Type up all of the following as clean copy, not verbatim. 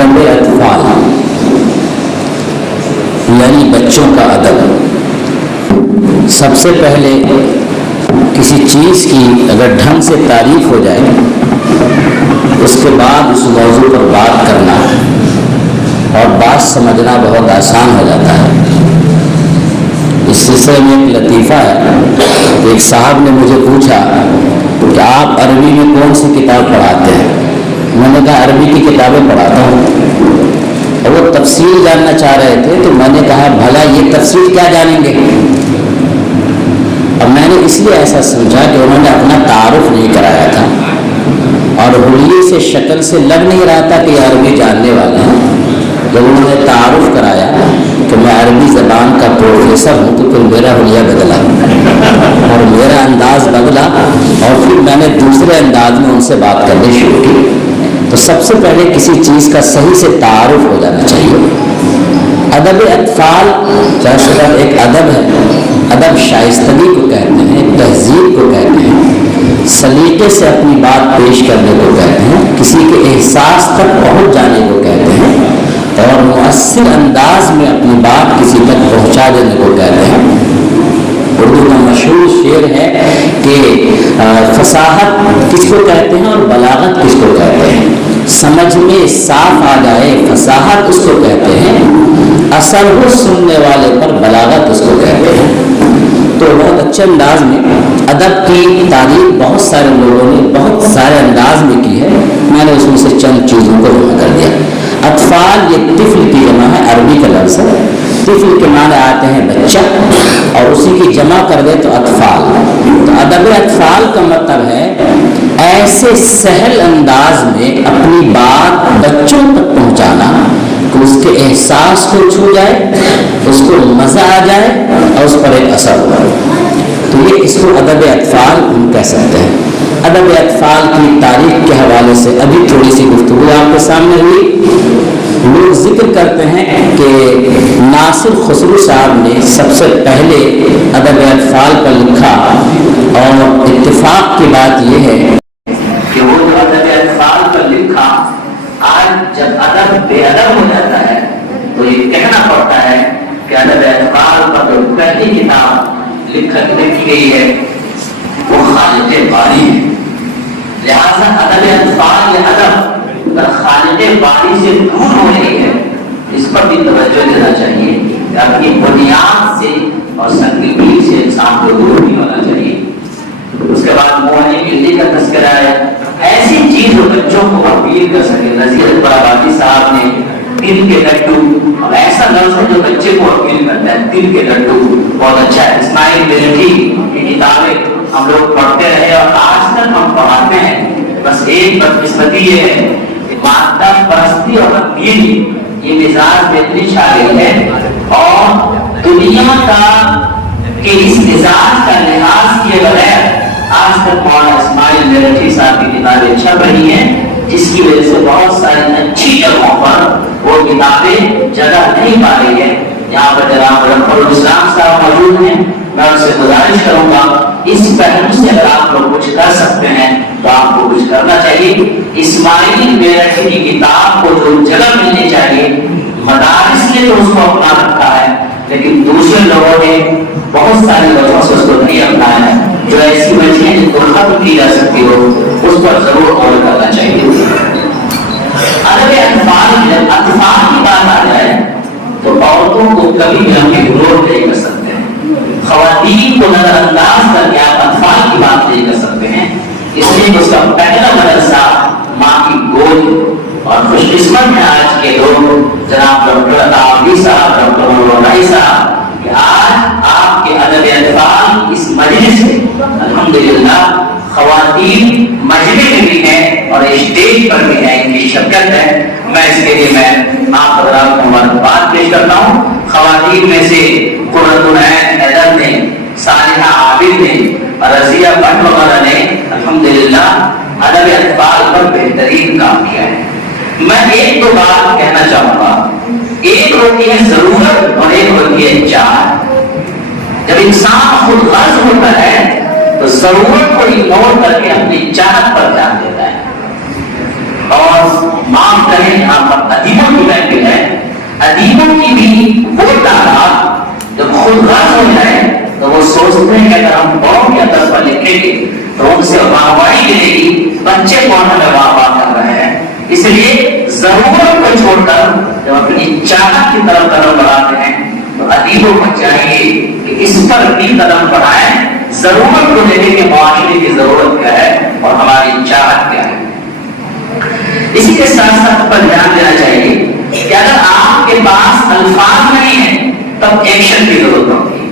ادب اطفال یعنی بچوں کا ادب. سب سے پہلے کسی چیز کی اگر ڈھنگ سے تعریف ہو جائے اس کے بعد اس موضوع پر بات کرنا اور بات سمجھنا بہت آسان ہو جاتا ہے. اس سلسلے میں ایک لطیفہ ہے. ایک صاحب نے مجھے پوچھا کہ آپ عربی میں کون سی کتاب پڑھاتے ہیں؟ میں نے کہا عربی کی کتابیں پڑھاتا ہوں. اور وہ تفصیل جاننا چاہ رہے تھے تو میں نے کہا بھلا یہ تفصیل کیا جانیں گے؟ اور میں نے اس لیے ایسا سمجھا کہ انہوں نے اپنا تعارف نہیں کرایا تھا اور حلیے سے شکل سے لگ نہیں رہا تھا کہ یہ عربی جاننے والے ہیں. جب انہوں نے تعارف کرایا کہ میں عربی زبان کا پروفیسر ہوں تو پھر میرا حلیہ بدلا اور میرا انداز بدلا اور پھر میں نے دوسرے انداز میں ان سے بات کرنی شروع کی. تو سب سے پہلے کسی چیز کا صحیح سے تعارف ہو جانا چاہیے. ادب اطفال چاہے ایک ادب ہے. ادب شائستگی کو کہتے ہیں، تہذیب کو کہتے ہیں، سلیقے سے اپنی بات پیش کرنے کو کہتے ہیں، کسی کے احساس تک پہنچ جانے کو کہتے ہیں اور مؤثر انداز میں اپنی بات کسی تک پہنچا دینے کو کہتے ہیں. اردو کا مشہور شعر ہے کہ فصاحت کس کو کہتے ہیں اور بلاغت کس کو کہتے ہیں؟ سمجھ میں صاف آ جائے فصاحت اس کو کہتے ہیں، اثر ہو سننے والے پر بلاغت اس کو کہتے ہیں. تو بہت اچھے انداز میں ادب کی تعریف بہت سارے لوگوں نے بہت سارے انداز میں کی ہے. میں نے اس میں سے چند چیزوں کو جمع کر دیا. اطفال یہ طفل کی جمع ہے، عربی کا لفظ ہے. طفل کے معنی آتے ہیں بچہ اور اسی کی جمع کر دے تو اطفال. تو ادب اطفال کا مطلب ہے ایسے سہل انداز میں اپنی بات بچوں تک پہنچانا کہ اس کے احساس کو چھو جائے، اس کو مزہ آ جائے اور اس پر ایک اثر ہو. تو یہ اس کو ادب اطفال ہم کہہ سکتے ہیں. ادب اطفال کی تاریخ کے حوالے سے ابھی تھوڑی سی گفتگو آپ کے سامنے ہوئی. لوگ ذکر کرتے ہیں کہ ناصر خسرو صاحب نے سب سے پہلے ادب اطفال پر لکھا اور اتفاق کی بات یہ ہے کہ وہ جو ادب اطفال پر لکھا آج جب ادب بے ادب ہو جاتا ہے تو یہ کہنا پڑتا ہے کہ ادب اطفال پر جو پہلی کتاب لکھی گئی ہے وہ خالق باری ہے. لہذا ادب اطفال یا ادب خالق باری سے دور ہو رہی ہے. اس پر بھی توجہ دینا چاہیے کہ اپنی بنیاد سے اور سنگین سے انسان کو دور نہیں ہونا چاہیے. اس کے بعد موہنی ملتی کا تذکرہ ہے. ایسی چیز جو بچوں کو اپیل کر سکے. نذیر اکبر آبادی صاحب نے دل کے لڈو، اب ایسا لفظ ہے جو بچے کو اپیل کرتا ہے. دل کے لڈو بہت اچھا ہے. اسماعیل بیلٹی کی کتابیں ہم لوگ پڑھتے رہے اور آج تک ہم پڑھاتے ہیں. بس ایک بدقسمتی یہ ہے کہ مادہ پرستی اور امیری یہ مزاج میں اتنی چھا گئی ہے اور دنیا کا کہ اس مزاج کا لحاظ کیے بغیر آج تک مولانا اسماعیل بیلٹی صاحب کی کتابیں چھپ رہی ہیں، جس کی وجہ سے بہت ساری اچھی جگہوں پر وہ کتابیں جگہ نہیں پا رہی ہے. یہاں پر جناب رفع الاسلام صاحب موجود ہیں. میں ان سے گزارش کروں گا اس پہلو سے اگر آپ لوگ کچھ کر سکتے ہیں تو آپ کو کچھ کرنا چاہیے. اسماعیل بیلٹی کی کتاب کو جو جگہ ملنی چاہیے، مدارس نے تو اس کو اپنا رکھا ہے لیکن دوسرے لوگوں نے بہت ساری وجہوں سے اس کو نہیں اپنایا ہے. جو ایسی وجہیں جن کو ختم کی جا سکتی ہو اس پر ضرور غور کرنا چاہیے. ادب اطفال کی بات آ جائے تو عورتوں کو کبھی بھی ہم اگنور نہیں کر سکتے ہیں. خواتین کو نظر انداز کر کے آپ اطفال کی بات نہیں کر سکتے ہیں. اس لیے اس کا پہلا مدرسہ ماں کی گود. اور خوش قسمت ہیں آج کے لوگ جناب ڈاکٹر عطاءاللہ صاحب، ڈاکٹر مولانا صاحب، کہ آج آپ کے ادب اطفال اس مجلس میں الحمدللہ خواتین مجمع میں بھی ہیں اور اسٹیج پر بھی ہیں، ان کی شرکت ہے. میں اس کے لیے میں آپ حضرات کو مبارکباد پیش کرتا ہوں. خواتین میں سے قرۃ العین حیدر نے، صالحہ عابد نے، رضیہ بٹ وغیرہ نے الحمدللہ ادب اطفال پر بہترین کام کیا ہے. میں ایک دو بات کہنا چاہوں گا. ایک ہوتی ہے ضرورت اور ایک ہوتی ہے چاہت. جب انسان خود غرض ہوتا ہے تو ضرورت کو اگنور کر کے اپنی چاہت پر دھیان دیتا ہے. اور معاف کریں یہاں پر ادیبوں کی محفل ہے، ادیبوں کی بھی وہ تعداد جب خود غرض ہو جائے تو وہ سوچتے ہیں کہ اگر ہم قوم کے ادب پر لکھیں گے تو ان سے واہواہی ملے گی، بچے کون ہمیں واہ واہ کر رہے ہیں. اس لیے ضرورت کو چھوڑ کر جب اپنی چاہت کی طرف قدم بڑھاتے ہیں تو ادیبوں کو چاہیے کہ اس پر بھی قدم بڑھائیں، ضرورت کو دیکھیں کہ معاشرے کی ضرورت کیا ہے اور ہماری چاہت کیا ہے. اسی کے ساتھ ساتھ پر دھیان دینا چاہیے کہ اگر آپ کے پاس الفاظ نہیں ہیں تب ایکشن کی ضرورت ہوتی ہے.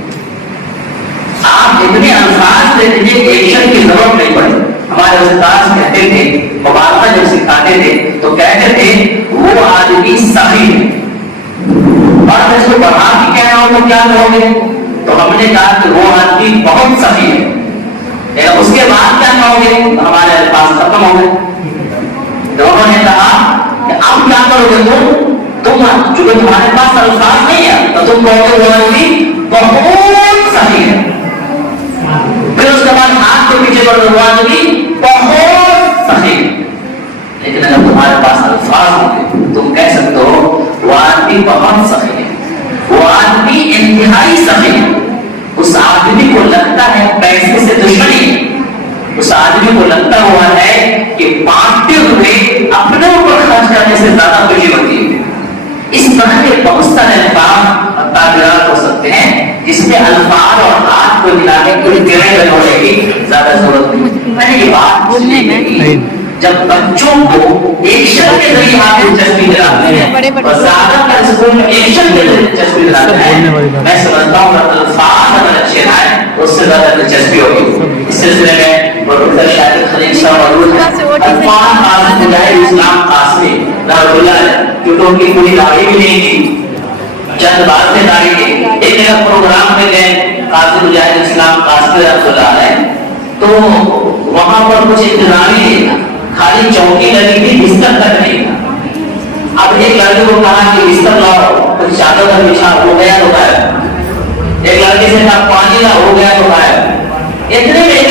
آپ اتنے الفاظ دے دیجیے کہ ایکشن کی ضرورت نہیں پڑے. ہمارے استاد کہتے تھے، مبارکہ جب سکھاتے تھے تو کہتے تھے وہ آدمی سخی ہے، اور اگر اس کو بڑھا کے کہنا ہو تو کیا کہو گے؟ تو ہم نے کہا کہ وہ آدمی بہت سخی ہے. اس کے بعد کیا کہو گے؟ ہمارے الفاظ ختم ہو گئے. لوگوں نے کہا کہ اب کیا کرو گے تم چونکہ تمہارے پاس الفاظ نہیں ہے تو تم کہو گے وہ آدمی بہت سخی ہے. پھر اس کے بعد ہاتھ کے پیچھے پڑھ دو وہ آدمی بہت سخی. لیکن اگر تمہارے پاس الفاظ ہوں گے تم کہہ سکتے ہو وہ آدمی بہت سخی ہے، وہ آدمی انتہائی سخی ہے. اس آدمی کو لگتا ہے پیسے سے دشمنی ہے، اس آدمی کو لگتا ہوا ہے کہ بانٹتے ہوئے اپنے اوپر خرچ کرنے سے زیادہ خوشی ہوتی ہے. اس طرح کے بہت سارے الفاظ اور تعبیرات ہو سکتے ہیں جس میں الفاظ اور ہاتھ کو ملانے کوئی گرے ہونے کی زیادہ ضرورت نہیں. میں نے یہ بات بولنے میں جب بچوں کو ایکشن کے ذریعے آپ دلچسپی دلاتے ہیں اور زیادہ تر اسکول میں ایکشن کے ذریعے دلچسپی دلاتے ہیں، میں سمجھتا ہوں کہ الفاظ اگر اچھے آئے اس سے زیادہ دلچسپی ہوگی. اس سلسلے میں پروفیسر شاہد خلیل صاحب موجود ہیں. عرفان قاسم مجاہد اسلام قاسمی رحمۃ اللہ علیہ، کیونکہ ان کی کوئی داڑھی بھی نہیں تھی، چند بات سے داڑھی تھی. ایک جگہ پروگرام میں گئے قاسم مجاہد اسلام قاسمی رحمۃ اللہ علیہ، تو وہاں پر کچھ انتظامی نہیں تھا، خالی چوکی لگی تھی، بستر تک نہیں تھا. اب ایک لڑکے کو کہا کہ بستر لاؤ، کچھ چادر بچھا، ہو گیا تو غائب. ایک لڑکے سے کہا پانی لا، ہو گیا تو غائب. اتنے میں ایک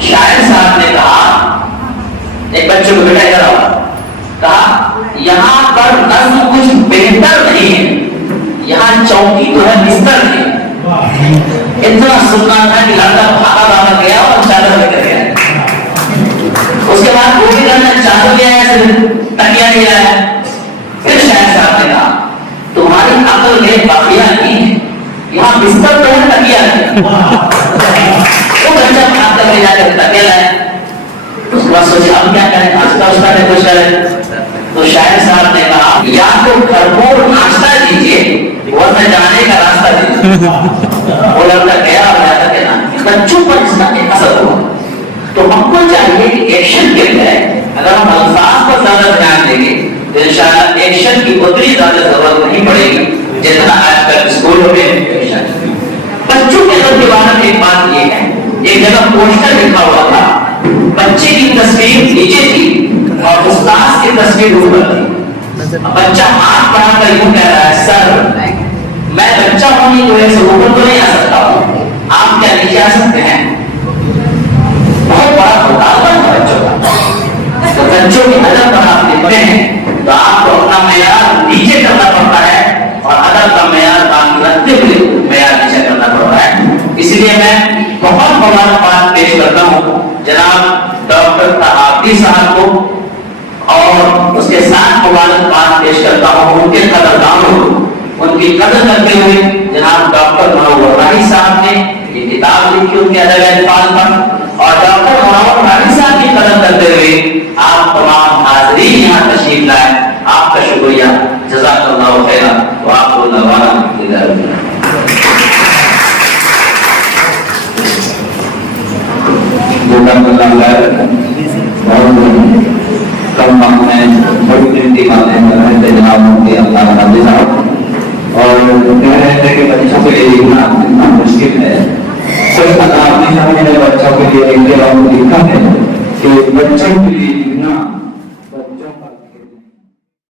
شاعر صاحب نے کہا، ایک بچے کو بیٹا ادھر آؤ، کہا یہاں پر نظم کچھ بہتر نہیں ہے، یہاں چوکی تو ہے بستر نہیں. اتنا سننا تھا کہ لڑکا بھاگا بھاگا گیا اور چادر لے کر گیا. اس کے بعد وہ بھی کرنا چادر لے آیا، تکیا نہیں لایا. پھر شاعر صاحب نے کہا تمہاری عقل نے بقیہ نہیں ہے، یہاں بستر تو ہے تکیا نہیں. وہ بچہ بھاگ کر لے جا کر تکیا لایا. اس کے بعد سوچا اب کیا کریں، ناشتہ واشتہ میں کچھ کریں. تو شاعر صاحب نے کہا یا تو بھرپور ناشتہ دیجیے ورنہ جانے کا راستہ دیجیے. وہ لڑکا گیا اور جا کر کے بچوں پر اس کا ایک اثر ہوا. تو ہم کو چاہیے کہ ایکشن کے لیے اگر ہم الفاظ پر زیادہ دھیان دیں گے تو انشاءاللہ ایکشن کی اتنی زیادہ ضرورت نہیں پڑے گی جتنا آج کل اسکولوں میں ایکشن. بچوں کے اندر دیوانہ ایک بات یہ ہے، ایک جگہ پوسٹر لکھا ہوا تھا، بچے کی تصویر نیچے تھی اور استاد کی تصویر اوپر تھی. بچہ ہاتھ بڑھا کر یوں کہہ رہا ہے سر میں بچہ ہونے کی وجہ سے اوپر تو نہیں آ سکتا ہوں، آپ کیا نیچے آ سکتے ہیں؟ بہت بڑا مطالبہ ہے بچوں کا. تو بچوں کی ادب پر آپ لکھتے ہیں تو آپ کو اپنا معیار نیچے کرنا پڑتا ہے اور ادب کا معیار باقی رکھتے ہوئے معیار نیچے کرنا پڑتا ہے. اس لیے میں بہت مبارکباد پیش کرتا ہوں جناب ڈاکٹر تحابی صاحب کو اور اس کے ساتھ مبارکباد پیش کرتا ہوں ان کے قدردانوں کو. ان کی قدر کرتے ہوئے جناب ڈاکٹر منور راہی صاحب نے یہ کتاب لکھی ان کے ادب الفاظ پر، اور ڈاکٹر منور راہی صاحب کی قدر کرتے ہوئے آپ تمام حاضرین یہاں تشریف لائے. آپ کا شکریہ، جزاک اللہ خیرا. وآخر دعوانا الحمدللہ رب العالمین. کم وقت میں بڑی قیمتی باتیں کر رہے تھے جناب مفتی اللہ حافظ صاحب، اور کہہ رہے تھے کہ بچوں کے لیے لکھنا اتنا مشکل ہے. صرف اللہ اپنی سمجھ میں بچوں کے لیے لکھا ہے کہ بچوں کے لیے